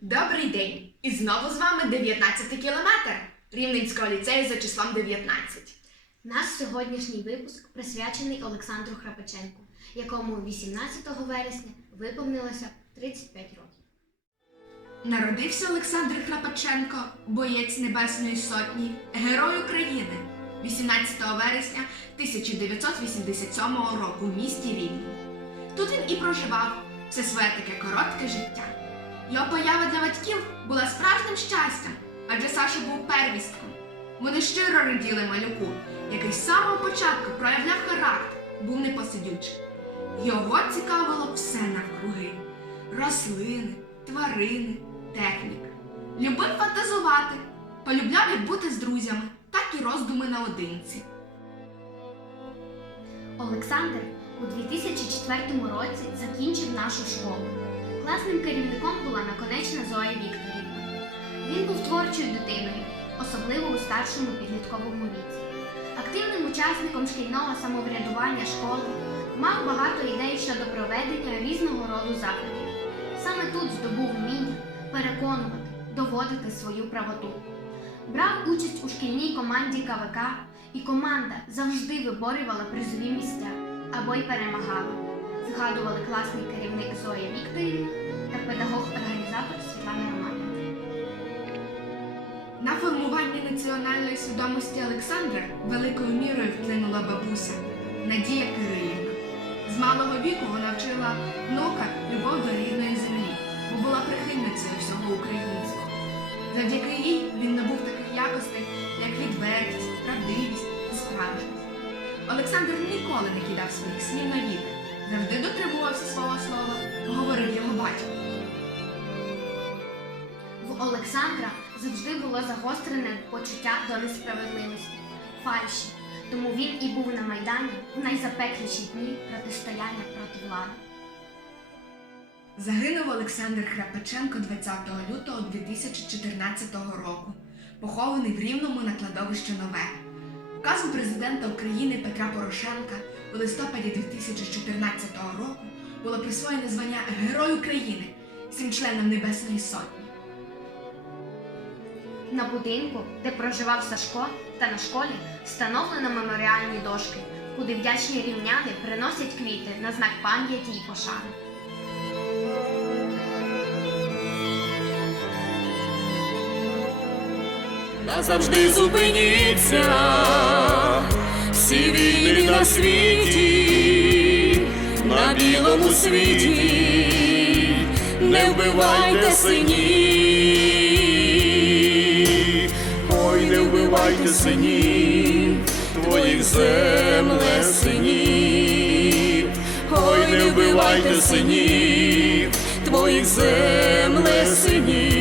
Добрий день! І знову з вами 19-й кілометр Рівненського ліцею за числом 19. Наш сьогоднішній випуск присвячений Олександру Храпаченку, якому 18 вересня виповнилося 35 років. Народився Олександр Храпаченко, боєць Небесної Сотні, Герой України, 18 вересня 1987 року в місті Рівне. Тут він і проживав все своє таке коротке життя. Його поява для батьків була справжнім щастям, адже Саша був первістком. Вони щиро раділи малюку, який з самого початку проявляв характер, був непосидючий. Його цікавило все навкруги – рослини, тварини, техніка. Любив фантазувати, полюбляв як бути з друзями, так і роздуми наодинці. Олександр у 2004 році закінчив нашу школу. Класним керівником була Наконечна Зоя Вікторівна. Він був творчою дитиною, особливо у старшому підлітковому віці. Активним учасником шкільного самоврядування школи, мав багато ідей щодо проведення різного роду заходів. Саме тут здобув вміння переконувати, доводити свою правоту. Брав участь у шкільній команді КВК, і команда завжди виборювала призові місця або й перемагала. Згадували класний керівник Зоя Вікторівна та педагог-організатор Світлана Романівна. На формування національної свідомості Олександра великою мірою вплинула бабуся Надія Кирилівна. З малого віку вона вчила внука любов до рідної землі, бо була прихильницею всього українського. Завдяки їй він набув таких якостей, як відвертість, правдивість і справжність. Олександр ніколи не кидав своїх слів на вітер, завжди дотримувався свого слова, говорив його батько. В Олександра завжди було загострене почуття до несправедливості, фальші, тому він і був на Майдані в найзапекліші дні протистояння проти влади. Загинув Олександр Храпаченко 20 лютого 2014 року, похований в Рівному на кладовищі Нове. Указом президента України Петра Порошенка у листопаді 2014 року було присвоєне звання Герой України 7 членам Небесної Сотні. На будинку, де проживав Сашко, та на школі встановлено меморіальні дошки, куди вдячні рівняни приносять квіти на знак пам'яті і пошани. Назавжди зупиніться всі війни на світі, на білому світі, не вбивайте синів, ой, не вбивайте синів, твоїх земле синів, ой, не вбивайте синів, твоїх земле синів.